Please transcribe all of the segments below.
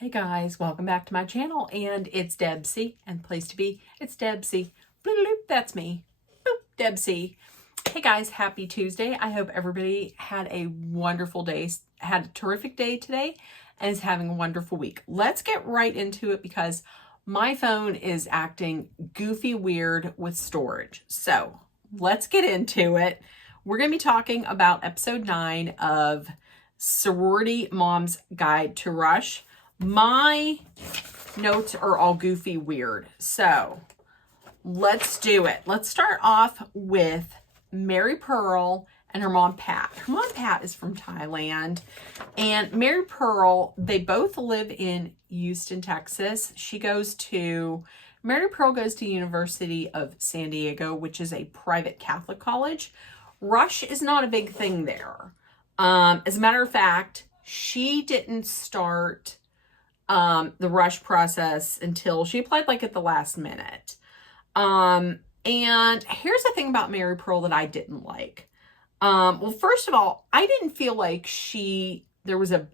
Hey guys, welcome back to my channel, and it's Debsy, and place to be, it's Debsy. Bloop, bloop, that's me. Boop, Debsy. Hey guys, happy Tuesday. I hope everybody had a wonderful day, had a terrific day today, and is having a wonderful week. Let's get right into it because my phone is acting goofy weird with storage. So let's get into it. We're going to be talking about episode 9 of Sorority Mom's Guide to Rush. My notes are all goofy weird. So let's do it. Let's start off with Mary Pearl and her mom Pat. Her mom Pat is from Thailand, and Mary Pearl, they both live in Houston, Texas. Mary Pearl goes to University of San Diego, which is a private Catholic college. Rush is not a big thing there. As a matter of fact, she didn't start the rush process until she applied like at the last minute. And here's the thing about Mary Pearl that I didn't like. Well, first of all, I didn't feel like there was a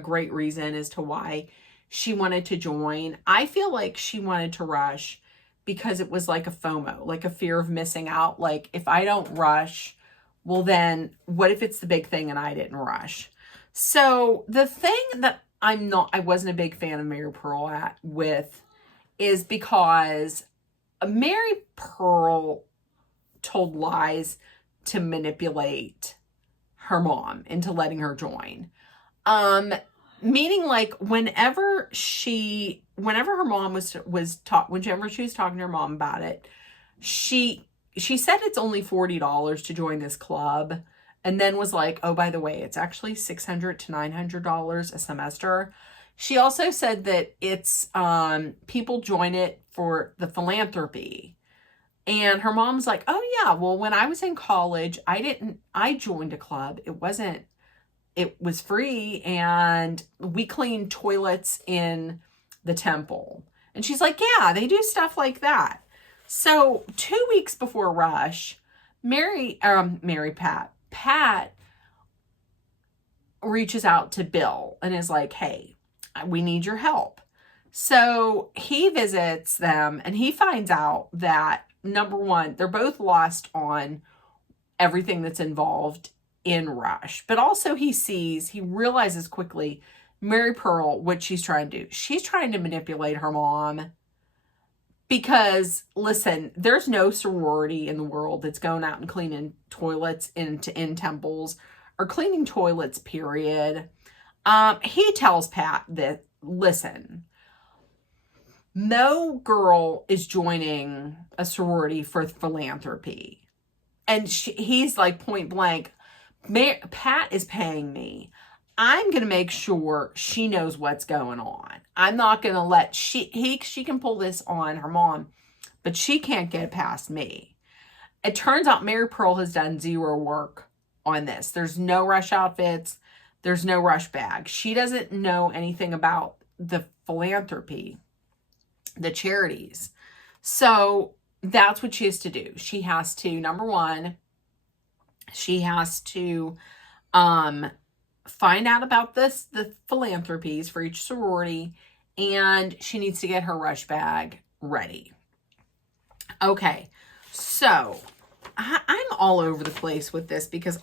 great reason as to why she wanted to join. I feel like she wanted to rush because it was like a FOMO, like a fear of missing out. Like, if I don't rush, well then what if it's the big thing and I didn't rush? So the thing that I wasn't a big fan of Mary Pearl is because Mary Pearl told lies to manipulate her mom into letting her join. Meaning like whenever she was talking to her mom about it, she said it's only $40 to join this club. And then was like, oh, by the way, it's actually $600 to $900 a semester. She also said that it's people join it for the philanthropy. And her mom's like, oh yeah, well, when I was in college, I joined a club. It was free, and we cleaned toilets in the temple. And she's like, yeah, they do stuff like that. So 2 weeks before Rush, Pat reaches out to Bill and is like, hey, we need your help. So he visits them and he finds out that, number one, they're both lost on everything that's involved in Rush. But also he realizes quickly, Mary Pearl, what she's trying to do. She's trying to manipulate her mom. Because, listen, there's no sorority in the world that's going out and cleaning toilets in temples or cleaning toilets, period. He tells Pat that, listen, no girl is joining a sorority for philanthropy. And he's like, point blank, Pat is paying me. I'm going to make sure she knows what's going on. I'm not going to let she can pull this on her mom, but she can't get it past me. It turns out Mary Pearl has done zero work on this. There's no rush outfits. There's no rush bag. She doesn't know anything about the philanthropy, the charities. So that's what she has to do. She has to, number one, she has to, find out about the philanthropies for each sorority, and she needs to get her rush bag ready. Okay, so I'm all over the place with this because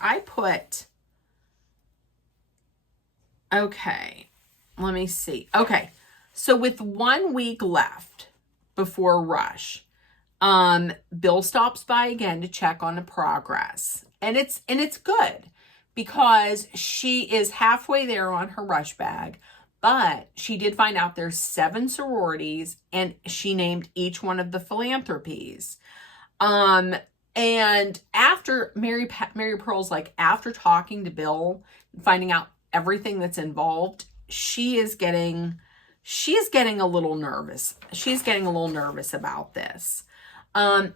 okay, let me see. Okay, so with 1 week left before Rush, Bill stops by again to check on the progress, and it's good. Because she is halfway there on her rush bag, but she did find out there's 7 sororities, and she named each one of the philanthropies. And after Mary Pearl's like, after talking to Bill, finding out everything that's involved, she is getting a little nervous. She's getting a little nervous about this.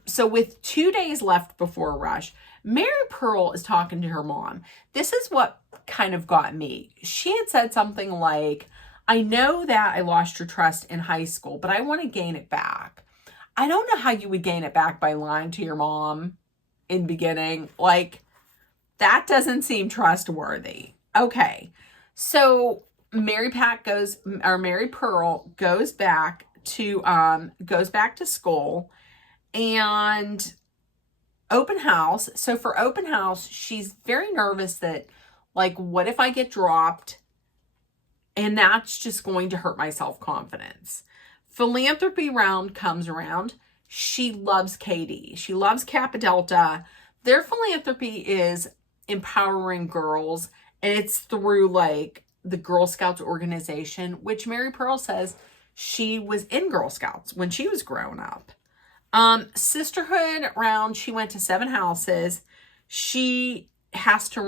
So with 2 days left before Rush, Mary Pearl is talking to her mom. This is what kind of got me. She had said something like, I know that I lost your trust in high school, but I want to gain it back. I don't know how you would gain it back by lying to your mom in the beginning. Like, that doesn't seem trustworthy. Okay, so Mary Pearl goes back to school, and open house. So for open house, she's very nervous that, like, what if I get dropped? And that's just going to hurt my self-confidence. Philanthropy round comes around. She loves Katie. She loves Kappa Delta. Their philanthropy is empowering girls, and it's through, like, the Girl Scouts organization, which Mary Pearl says she was in Girl Scouts when she was growing up. Sisterhood round, she went to 7 houses. It says she has to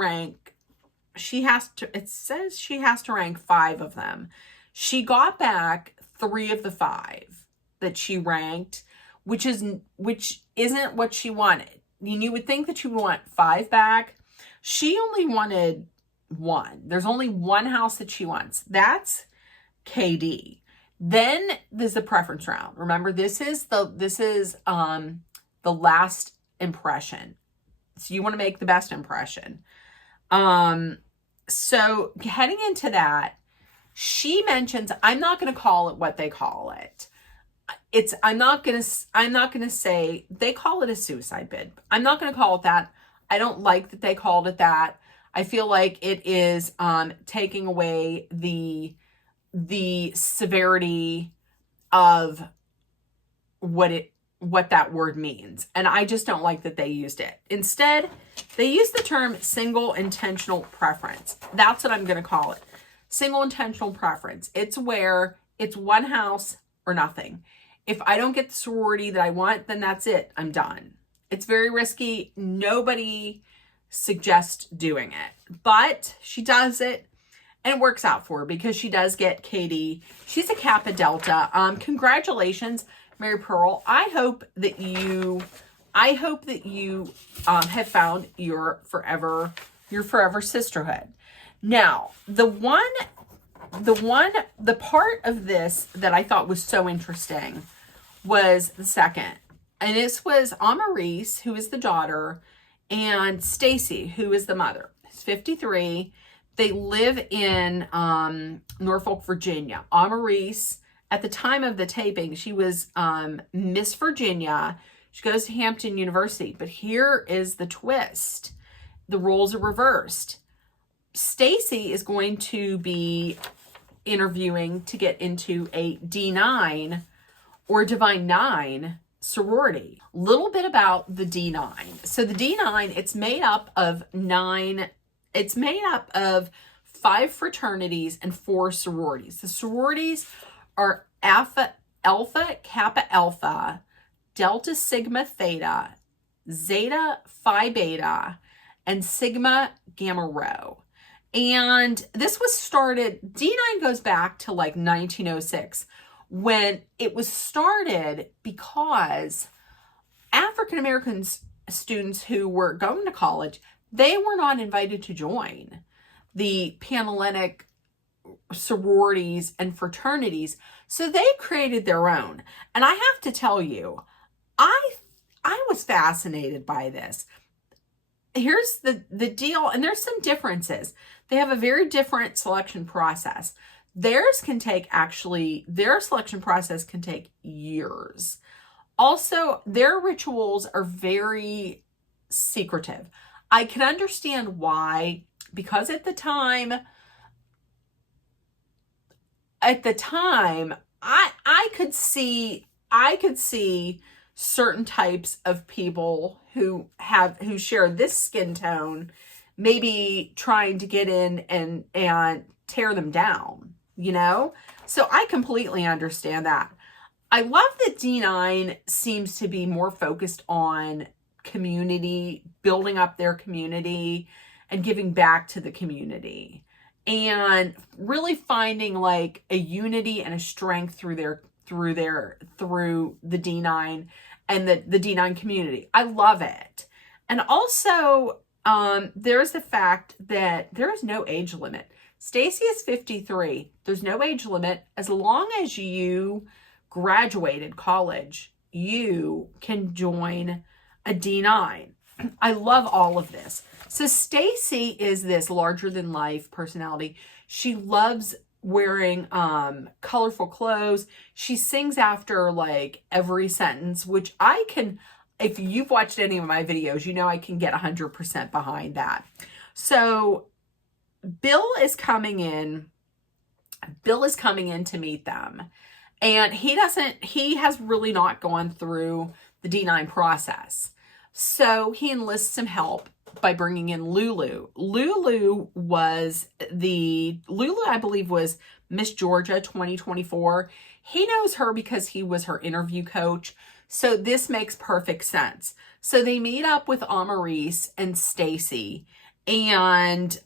rank 5 of them. She got back 3 of the 5 that she ranked, which isn't what she wanted. You would think that you would want 5 back. She only wanted 1. There's only 1 house that she wants. That's KD. Then there's the preference round. Remember, this is the last impression. So you want to make the best impression. So heading into that, she mentions, I'm not going to call it what they call it. I'm not going to say they call it a suicide bid. I'm not going to call it that. I don't like that they called it that. I feel like it is taking away the severity of what that word means. And I just don't like that they used it. Instead, they used the term single intentional preference. That's what I'm going to call it. Single intentional preference. It's where it's 1 house or nothing. If I don't get the sorority that I want, then that's it. I'm done. It's very risky. Nobody suggests doing it, but she does it. And it works out for her because she does get Katie. She's a Kappa Delta. Congratulations, Mary Pearl. I hope that you have found your forever sisterhood. Now, the part of this that I thought was so interesting was the second. And this was Amaris, who is the daughter, and Stacy, who is the mother. She's 53. They live in Norfolk, Virginia. Amaris, at the time of the taping, she was Miss Virginia. She goes to Hampton University. But here is the twist. The roles are reversed. Stacy is going to be interviewing to get into a D9 or Divine 9 sorority. Little bit about the D9. So the D9, it's made up of 5 fraternities and 4 sororities. The sororities are Alpha, Kappa Alpha, Delta Sigma Theta, Zeta Phi Beta, and Sigma Gamma Rho. And this was started, D9 goes back to like 1906 when it was started because African American students who were going to college, they were not invited to join the Panhellenic sororities and fraternities. So they created their own. And I have to tell you, I was fascinated by this. Here's the deal, and there's some differences. They have a very different selection process. Their selection process can take years. Also, their rituals are very secretive. I can understand why, because at the time, I could see certain types of people who share this skin tone maybe trying to get in and tear them down, So I completely understand that. I love that D9 seems to be more focused on community, building up their community and giving back to the community and really finding like a unity and a strength through the D9 and the D9 community. I love it. And also, there's the fact that there is no age limit. Stacy is 53. There's no age limit. As long as you graduated college, you can join a D9. I love all of this. So Stacy is this larger than life personality. She loves wearing colorful clothes. She sings after like every sentence, which I can, if you've watched any of my videos, you know I can get 100% behind that. So Bill is coming in to meet them. And he has really not gone through the D9 process. So he enlists some help by bringing in Lulu. Lulu, I believe, was Miss Georgia 2024. He knows her because he was her interview coach. So this makes perfect sense. So they meet up with Amaris and Stacy, and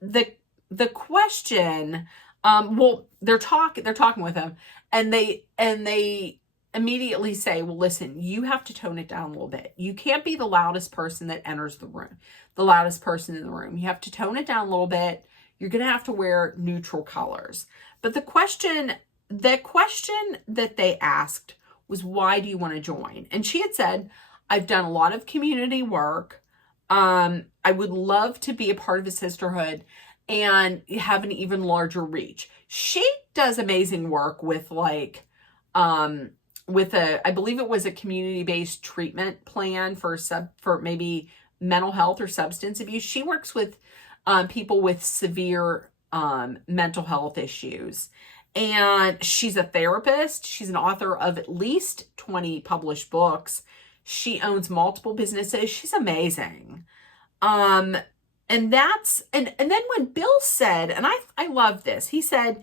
the question, they're talking with him, and they immediately say, well, listen, you have to tone it down a little bit. You can't be the loudest person that enters the room, the loudest person in the room. You have to tone it down a little bit. You're going to have to wear neutral colors. But the question that they asked was, why do you want to join? And she had said, I've done a lot of community work. I would love to be a part of a sisterhood and have an even larger reach. She does amazing work with like, I believe it was a community-based treatment plan for maybe mental health or substance abuse. She works with people with severe mental health issues. And she's a therapist. She's an author of at least 20 published books. She owns multiple businesses. She's amazing. And then when Bill said, and I love this, he said,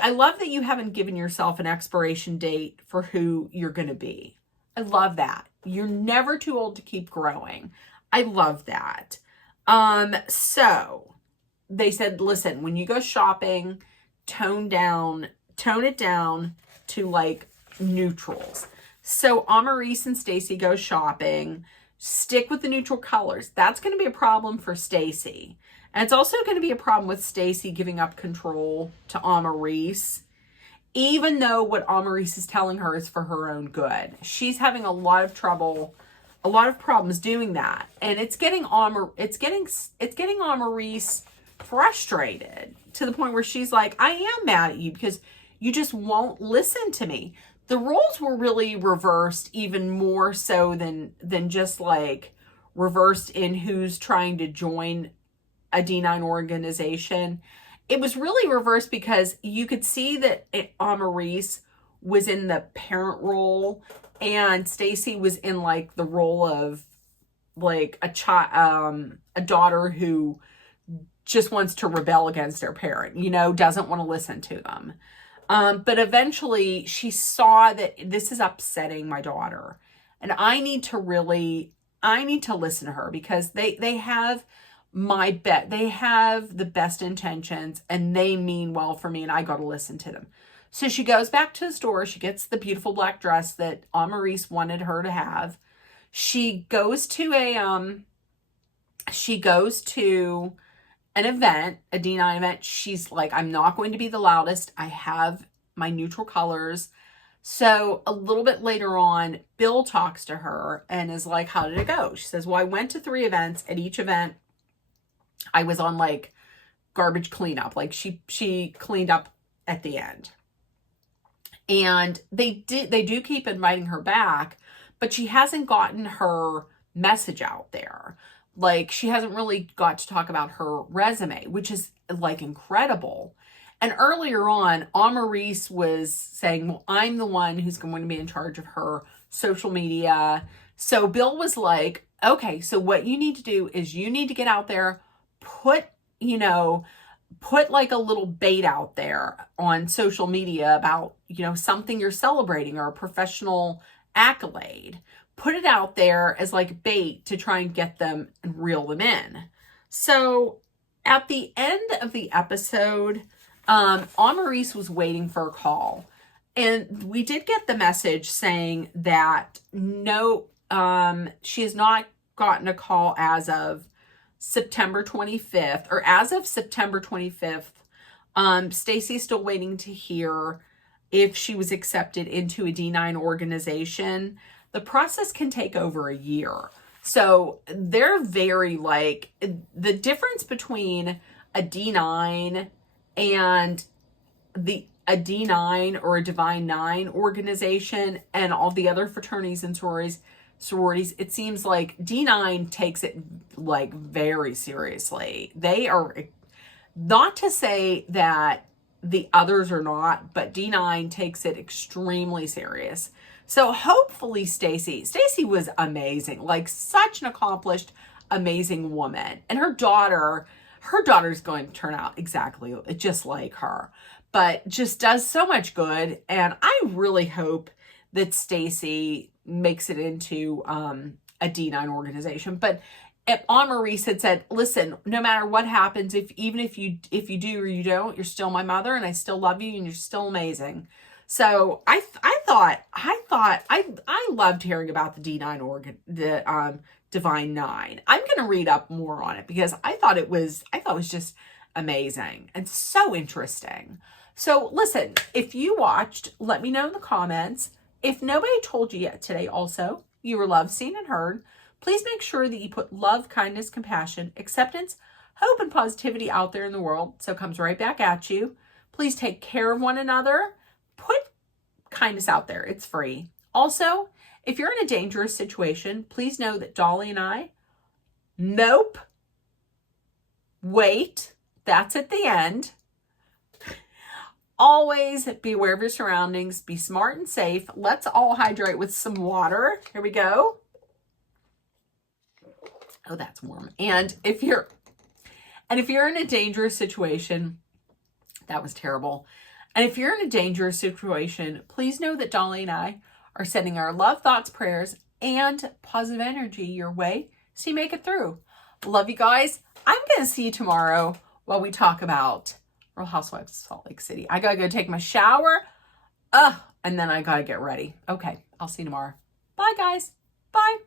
I love that you haven't given yourself an expiration date for who you're going to be. I love that. You're never too old to keep growing. I love that. So they said, listen, when you go shopping, tone it down to like neutrals. So Amaris and Stacy go shopping. Stick with the neutral colors. That's going to be a problem for Stacy. And it's also going to be a problem with Stacy giving up control to Amaris, even though what Amaris is telling her is for her own good. She's having a lot of problems doing that. And it's getting Amaris frustrated to the point where she's like, I am mad at you because you just won't listen to me. The roles were really reversed, even more so than just like reversed in who's trying to join a D9 organization. It was really reversed because you could see that Amaris was in the parent role and Stacy was in like the role of like a daughter who just wants to rebel against their parent, doesn't want to listen to them. But eventually she saw that this is upsetting my daughter and I need to listen to her because they have they have the best intentions and they mean well for me and I got to listen to them. So she goes back to the store. She gets the beautiful black dress that Amaris wanted her to have. She goes to an event, a D9 event. She's like, I'm not going to be the loudest. I have my neutral colors. So a little bit later on, Bill talks to her and is like, how did it go? She says, well, I went to 3 events. At each event, I was on like garbage cleanup. Like she cleaned up at the end. And they do keep inviting her back, but she hasn't gotten her message out there. Like she hasn't really got to talk about her resume, which is like incredible. And earlier on, Amaris was saying, well, I'm the one who's going to be in charge of her social media. So Bill was like, okay, so what you need to do is you need to get out there, put like a little bait out there on social media about, something you're celebrating or a professional accolade. Put it out there as like bait to try and get them and reel them in. So at the end of the episode, Amaris was waiting for a call. And we did get the message saying that no, she has not gotten a call as of September 25th, or as of September 25th. Stacy's still waiting to hear if she was accepted into a D9 organization. The process can take over a year. So they're very like, the difference between a D9 and a D9 or a Divine Nine organization and all the other fraternities and sororities, it seems like D9 takes it like very seriously. They are, not to say that the others are not, but D9 takes it extremely serious. So hopefully Stacy was amazing, like such an accomplished, amazing woman. And her daughter's going to turn out exactly just like her, but just does so much good. And I really hope that Stacy makes it into a D9 organization. But Aunt Maurice had said, listen, no matter what happens, even if you do or you don't, you're still my mother and I still love you and you're still amazing. So I loved hearing about the D9 the Divine Nine. I'm going to read up more on it because I thought it was just amazing and so interesting. So listen, if you watched, let me know in the comments. If nobody told you yet today also, you were loved, seen, and heard, please make sure that you put love, kindness, compassion, acceptance, hope, and positivity out there in the world so it comes right back at you. Please take care of one another. Put kindness out there. It's free. Also, if you're in a dangerous situation, please know that Dolly and I, nope, wait, that's at the end. Always be aware of your surroundings. Be smart and safe. Let's all hydrate with some water. Here we go. Oh, that's warm. And if you're in a dangerous situation, that was terrible. And if you're in a dangerous situation, please know that Dolly and I are sending our love, thoughts, prayers, and positive energy your way so you make it through. Love you guys. I'm going to see you tomorrow while we talk about Real Housewives of Salt Lake City. I got to go take my shower. And then I got to get ready. Okay, I'll see you tomorrow. Bye, guys. Bye.